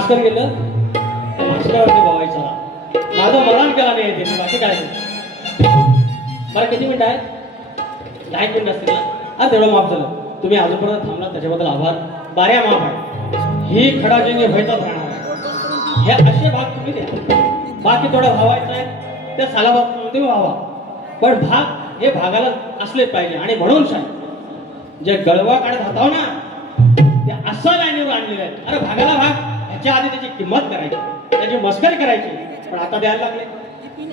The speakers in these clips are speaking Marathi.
मास्तर गेलं मास्टरवरती बघायचा माझं मरण केला नाही येते बाकी काय नाही. बरं किती मिनिटं आहेत? 10 मिनिट असतील ना. हा तेवढं माफ झालं. तुम्ही अजूनपर्यंत थांबला त्याच्याबद्दल आभार. बाऱ्या माफ आहे. ही खडाजंगी व्हायचाच राहणार आहे. हे असे भाग तुम्ही द्या. बाकी थोडं व्हावायचं आहे त्या सालाबाद व्हावा, पण भाग हे भागाला असले पाहिजे. आणि म्हणून साहेब जे गळवा काढत होता ना ते असं लाईनीवर आणलेलं आहे. अरे भागाला भाग ह्याच्या आधी त्याची किंमत करायची, त्याची मस्करी करायची, पण आता द्यायला लागले.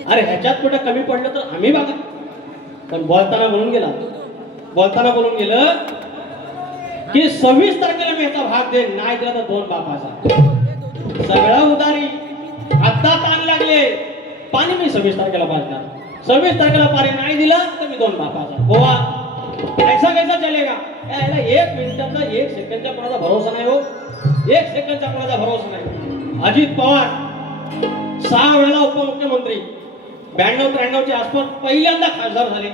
अरे ह्याच्यात कुठं कमी पडलं तर आम्ही बघा. पण बोलताना बोलून गेलं की 26 तारखेला मी याचा भाग देईन, नाही दिला तर 2 बापाचा. सगळं उदारी आता ताण लागले. पाणी मी 26 तारखेला पाजणार, 26 तारखेला पाणी नाही दिला तर मी 2 बापाचा. गोवा ऐसा कैसा चलेगा? याला 1 मिनिटाचा 1 सेकंडचा कोणाचा भरोसा नाही हो. 1 सेकंडचा कोणाचा भरोसा नाही. अजित पवार 6 वेळेला उपमुख्यमंत्री, 92-93 च्या आसपास पहिल्यांदा खासदार झाले.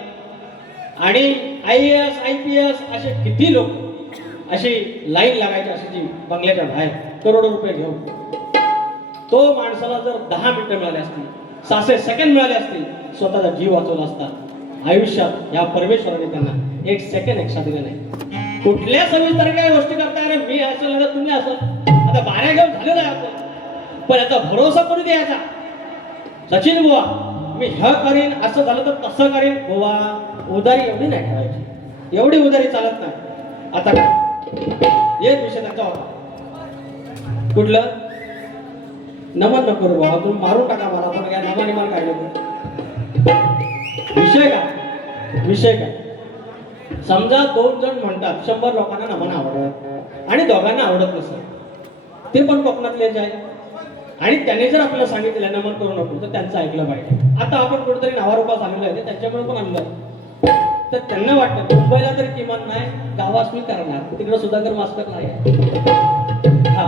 आणि IAS IPS असे किती लोक अशी लाईन लागायची अशी जी बंगल्याच्या बाहेर करोडो रुपये घेऊन. तो माणसाला जर 10 मिनिटं मिळाली असतील, 600 सेकंड मिळाले असतील, स्वतःचा जीव वाचवला असता. आयुष्यात या परमेश्वराने त्यांना 1 सेकंड एक्स्ट्रा दिले नाही. कुठल्या 26 तारखेला गोष्टी करताय? अरे मी असं नाही तुम्ही असं. आता 12 घेऊन झालेलं आहे आपण, पण याचा भरोसा कोणी द्यायचा? सचिन बुवा मी हे करीन, असं झालं तर तसं करीन. बुवा उदारी एवढी नाही ठेवायची, एवढी उदारी चालत नाही. आता काय एक विषय त्यांचा होता, कुठलं नमन नको रे बाबा, तुम्ही मारून टाका मला, पण काय नमानी मला काय नको. विषय काय समजा 2 जण म्हणतात 100 लोकांना नमन आवडत आणि दोघांना आवडत नसेल, ते पण कोकणातलेच आहे. आणि त्यांनी जर आपल्याला सांगितलं नमन करू नको तर त्यांचं ऐकलं पाहिजे. आता आपण कुठेतरी नावारूपास आलेलो आहे, त्यांच्यामुळे पण आणलं तर त्यांना वाटतं मुंबईला तरी किमान नाही, गावास मी करणार, तिकडे सुधाकर मास्तर नाही. हा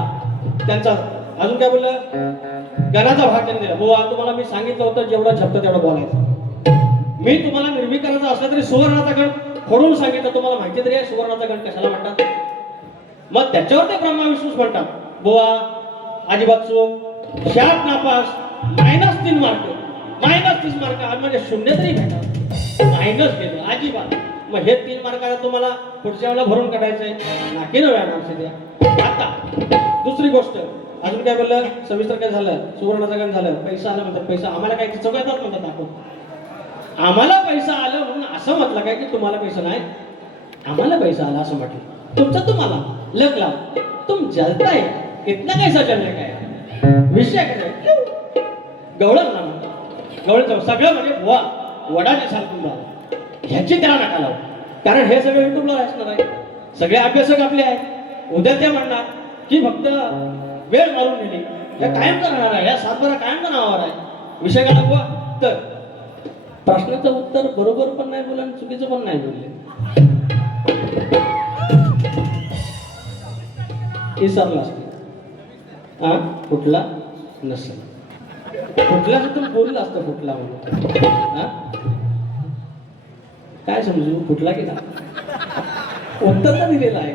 त्यांचा अजून काय बोललं, गणाचा भाग त्यांनी दिला. बुवा तुम्हाला मी सांगितलं होतं जेवढं झपतं तेवढं बोलायचं. मी तुम्हाला निर्विकाराचा असला तरी सुवर्णाचा गण फोडून सांगितलं. तुम्हाला माहिती तरी आहे सुवर्णाचा गण कशाला म्हणतात? मग त्याच्यावर ते ब्रह्मविष्णूच म्हणतात. बुवा अजिबात चूक, शाप नापास, -3 मार्क, -30 मार्क म्हणजे 0 तरी भेटतात, मायनस गेलं अजिबात. मग हे 3 मार्काला तुम्हाला पुढच्या वेळेला भरून काढायचंय, नाकी न व्यायाम द्या. आता दुसरी गोष्ट अजून काय बोललं, 26 तारखेला झालं, सुवर्णाचं गण झालं, पैसा आला म्हणतात. पैसा आम्हाला काय चौकातात म्हणतात आपण. आम्हाला पैसा आला म्हणून असं म्हटलं काय की तुम्हाला पैसा नाही? आम्हाला पैसा आला असं म्हटलं. तुमचं तुम्हाला लग लाव, तुम जलताय इतना कैसा चलने काय विषय काय? गवळण ना गवळण सगळं म्हणजे बुवा वडाचे सारखं ह्याची त्याला नका लावू, कारण हे सगळं युट्यूबला असणार आहे. सगळे अभ्यासक आपले आहेत. उद्या ते म्हणणार की फक्त वेळ मारून नेली, या कायमचा राहणार आहे, या 7-12 कायमचा नावावर आहे. विषय काय बुवा? तर प्रश्नाचं उत्तर बरोबर पण नाही बोलले आणि चुकीचं पण नाही बोलले. विसरला असतो हा फुटला नसेल, फुटल्याचं तर बोललं असतं फुटला म्हणून. हा काय समजू फुटला की ना, उत्तर तर दिलेलं आहे.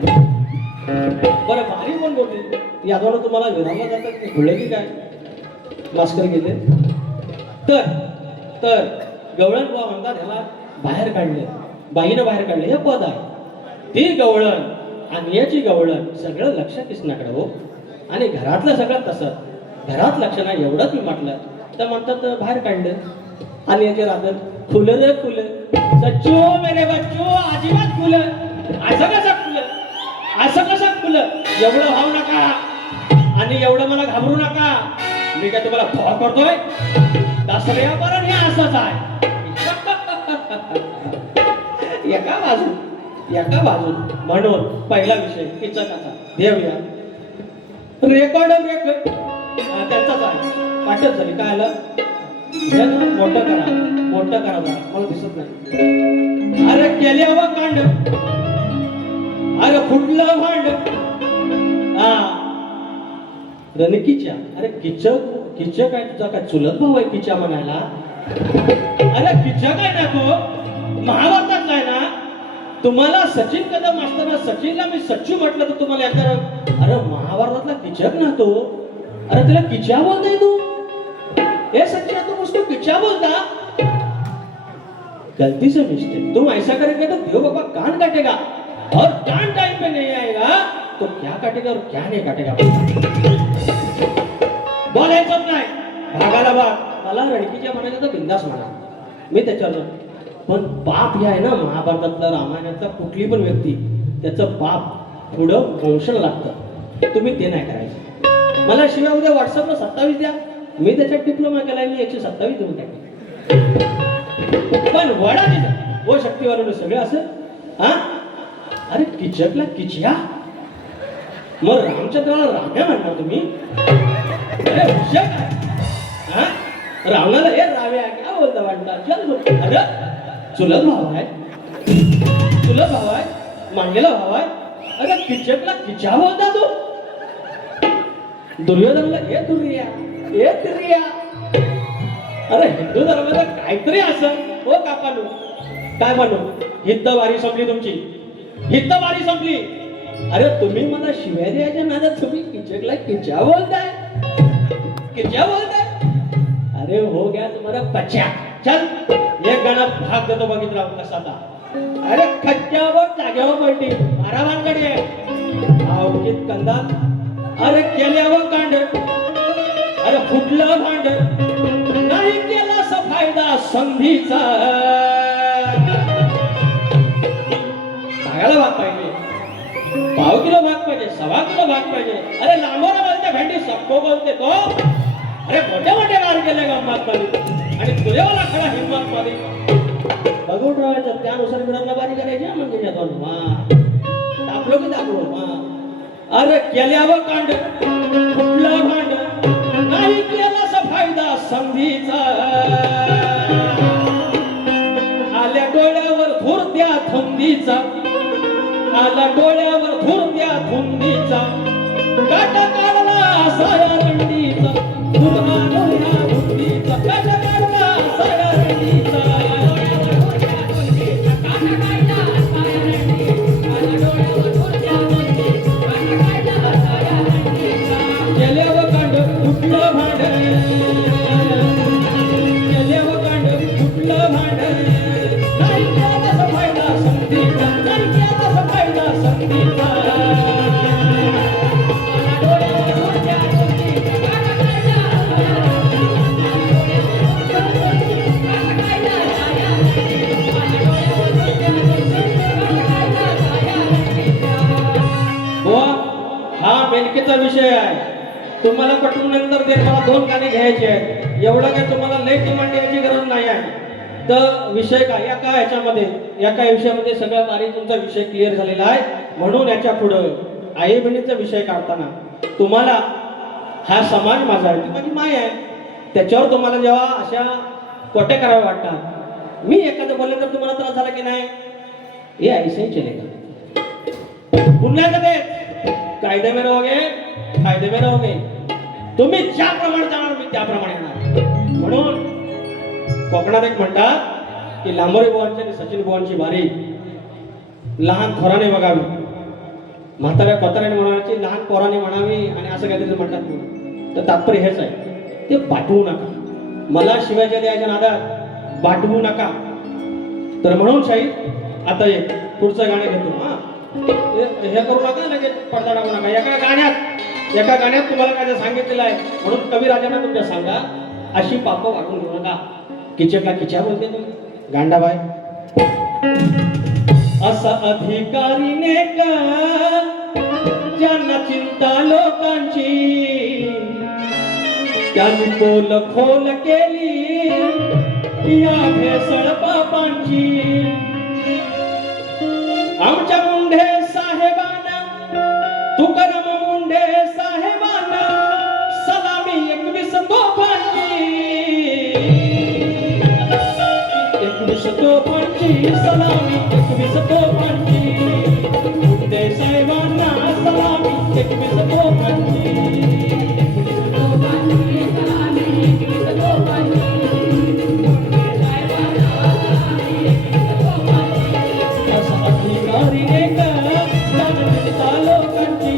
बरं भारी पण बोलले. यादवानं तुम्हाला विरामला जातात की खुळले की काय मास्कर गेले तर गवळण बुवा म्हणतात ह्याला बाहेर काढले, बाईनं बाहेर काढले. हे पद आहे ती गवळण आणि याची गवळण सगळं लक्ष कृष्णाकडे हो. आणि घरातलं सगळं तसं घरात लक्ष नाही एवढंच मी म्हटलं तर म्हणतात बाहेर काढलं. आणि याचे राहतात फुलं रे फुलं, सच्चू मेरे बच्चू अजिबात फुलं. असं कसं फुलं, असं कसं फुलं, एवढं भाऊ नका आणि एवढं मला घाबरू नका. मी काय तुम्हाला फॉर करतोय? दसऱ्या बरं हे असंच आहे. एका बाजू म्हणून पहिला विषय किचकाचा देऊया. रेकॉर्ड त्यांचाच आहे. पाठच झाली काय आलं मोठं करा जरा, मला दिसत नाही. अरे केले हवा कांड, अरे फुटलं भांड. हा रणकीच्या, अरे किच काय तुझा काय चुलत भाऊ आहे किच्या म्हणायला? अरे किच काय ना तो महाभारतातला आहे ना. तुम्हाला सचिन कदम असताना सचिनला मी सच्चू म्हटलं तर तुम्हाला अरे महाभारतातला किचक ना तो अरे तुला किच्या बोलताय तू? ये सच्चा तुम उसको किच्या बोलता? गलती से मिस्टेक, तुम ऐसा करेंगे तो देव बाबा कान काटेगा और कान टाइम पे नहीं आएगा तो क्या काटेगा और क्या नहीं काटेगा बोलायचंच नाही. भागाला भाग. मला रणकीच्या म्हणायचं तर बिंदास म्हणा, मी त्याच्यावर. पण पाप हे आहे ना, महाभारतातलं रामायणातला कुठली पण व्यक्ती त्याचं पाप पुढं वंशण लागतं. तुम्ही ते नाही करायचं. मला शिवाय उद्या व्हॉट्सअपला 27 द्या, मी त्याच्यात डिप्लोमा केलाय, मी 127 देऊन टाकेन. पण वडा दिला व शक्तीवाला सगळे असं. हा अरे किचकला किचिया, मग रामचंद्राला राम्या म्हणणार तुम्ही? अरे हुशार काय? हा रावणाला हे राव्या काय बोलता वाटता? चल अरे चुलत भाव आहे, चुलत भाव आहे, मांगेला भाव आहे. अरे किचकला किच्या बोलता तू? दुर्योधनाला हे दुर्या, हे दुर्या. अरे हिंदू धर्माचं काहीतरी असं. हो काकानू काय म्हणू, हितवारी संपली तुमची, हितवारी संपली. अरे तुम्ही मला शिव्या द्यायच्या नादात तुम्ही किचकला किच्या बोलताय, किच्या बोलताय. अरे हो गया तुम्हाला पच्या. चल एक गाणं भाग देतो, बघितला कसा आता. अरे खच्च्यावर जाग्यावर पलटी मारा भानगडी आहे. अवचित कंदात अरे केल्यावर कांड, अरे फुटलं भांड, नाही केला फायदा संधीचा. भागाला भाग पाहिजे, पाव किलो भाग पाहिजे, 1.25 किलो भाग पाहिजे. अरे लांबोरा बोलते भेंडी सबको बोलते तो. अरे मोठे मोठे वार केले गंमत मध्ये आणि तुझ्यावाला खडा हिंमत मध्ये बघून ठेवायचं. त्यानुसार मिळवला बारी करायची म्हणजे दाखलो की दाखलो. अरे केल्यावर कांड, फुटलं भांड, नाही केला फायदा संधीचा. आल्या डोळ्यावर धूर द्या थुंदीचा, आल्या डोळ्यावर धूर द्या थुंदीचा. काटा काढला साया रंडीचा, धुरा डोळ्या धुंदीचा. काटा काढला साया रंडीचा. केल्यावर कांड फुटलं भांड, केल्यावर कांड फुटलं भांड, नाही केला फायदा संधीचा, नाही केला फायदा संधीचा. हा मेनकेचा विषय आहे. तुम्हाला पटवून नंतर ते मला 2 गाणे घ्यायचे आहेत. एवढं काय तुम्हाला लय डिमांड यायची गरज नाही आहे. तर विषय काय एका ह्याच्यामध्ये, एका विषयामध्ये सगळ्या बारी तुमचा विषय क्लिअर झालेला आहे. म्हणून याच्या पुढं आई बहिणीचा विषय काढताना तुम्हाला हा समाज माझा आहे, ती माझी माय आहे, त्याच्यावर तुम्हाला जेव्हा अशा कोटे करावे वाटतात. मी एखादं बोलले तर तुम्हाला त्रास झाला की नाही, हे ऐसे ही चलेगा. पुन्हा कधी कायदे में रहोगे, फायदे में रहोगे. तुम्ही ज्याप्रमाणे जाणार मी त्याप्रमाणे येणार. म्हणून कोकणात एक म्हणतात की लांबोरे बुवांची आणि सचिन बुवांची बारी लहान थोराने बघावी, म्हाताऱ्या कोताऱ्याने म्हणावी, लहान पोराने म्हणावी आणि असं काहीतरी म्हणतात. तर तात्पर्य हेच आहे, ते बाटवू नका. मला शिवायच्या द्यायच्या नादात बाटवू नका. तर म्हणून शाही आता एक पुढचं गाणं घेतो. हा हे करू नका, लगेच पडदा टाकू नका. एका गाण्यात तुम्हाला काय सांगितलेलं आहे. म्हणून कविराजांना तुमच्या सांगा अशी पाप वाटून घेऊ नका. किचकला किच्या बोलते तुम्ही गांडाबाई. असा अधिकारीने का ज्यांना चिंता लोकांची, त्यांनी पोल खोल केली या भेसळ पापांची. आमच्या मुंडे साहेबांना, तुकाराम मुंडे साहेबांना सलामी 21 तोफांची, 21 तोफांची सलामी, 21 तोफांची. मुंडे साहेबांना सलामी 21 तोफांची. लोकांची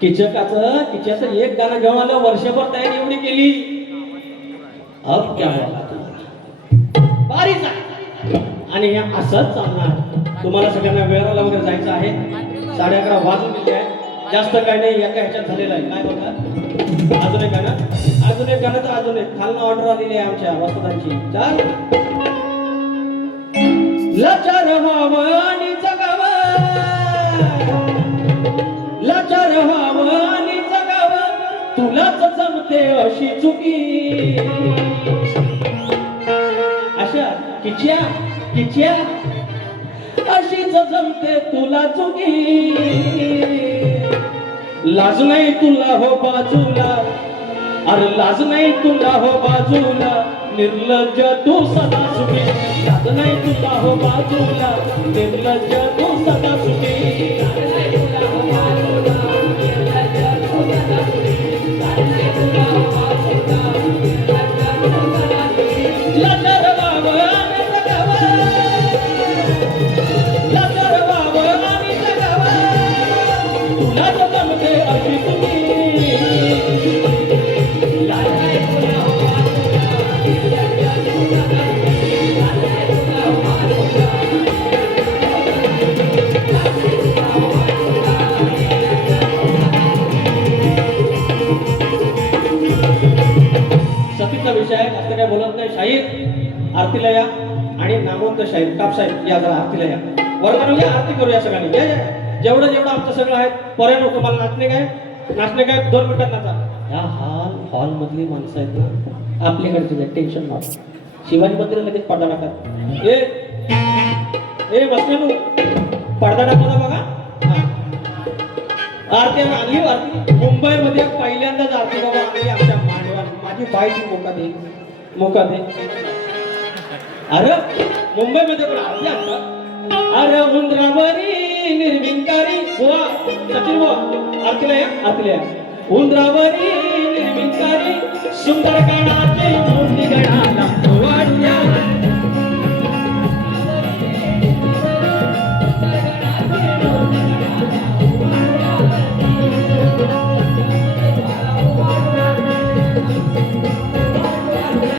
किच्याचं एक गाणं घेऊन आलं, वर्षभर तयारी एवढी केली. अब क्या बोला तुम्हाला बारीच आहे. आणि हे असंच चालणार. तुम्हाला सगळ्यांना वेळाला वगैरे जायचं आहे. 11:30 वाजून गेले आहे. जास्त काही नाही, एका ह्याच्यात झालेलं आहे. काय बोलता? अजून एक गाणं तर अजून एक खालनं ऑर्डर आलेली आहे आमच्या वस्तादांची. चाल लाचार व्हावं आणि जगावं, लाचार व्हावं आणि जगावं, तुलाच जमते अशी चुकी. अशा किच्या अशीच जमते तुला चुकी. लाज नाही तुला हो बाजूला, अरे लाज नाही तुला हो बाजूला, निर्लज्ज तू सदा सुखी. लाज नाही तुला हो बाजूला, निर्लज्ज तू सदा सुखी. लाचार व्हावं आणि जगावं, लाचार व्हावं आणि जगावं, तुलाच जमते अशी तुम्ही. सतीचा विषय आहे, जास्त काय बोलत नाही. शाहीर आरतीला या आणि नामवंत शाहीर कापसाहेब या, जरा आरतीला या. वर्गाने या, आरती करूया सगळ्यांनी. या जेवढं आमचं सगळं आहे. पर्याय तुम्हाला नाचणे काय 2 मिनिटात नाचा. या हॉल मधली माणसं आहेत ना आपल्याकडचे, टेन्शन नव्हतं. शिवाजी मंदिर लगेच पडदा टाकतात. ए बसले पडदा टाकला बघा. आरती आणली. आरती मुंबईमध्ये पहिल्यांदाच आरती बाबा आणली आमच्या मांडवात. माझी बायची मोका दे. अरे मुंबईमध्ये पण आरती आणतात. अरे उंदरावरी निर्विकारी बुवा, सचिन बुवा आरतीला या. उंदरावरी निर्विकारी सुंदर कानाचे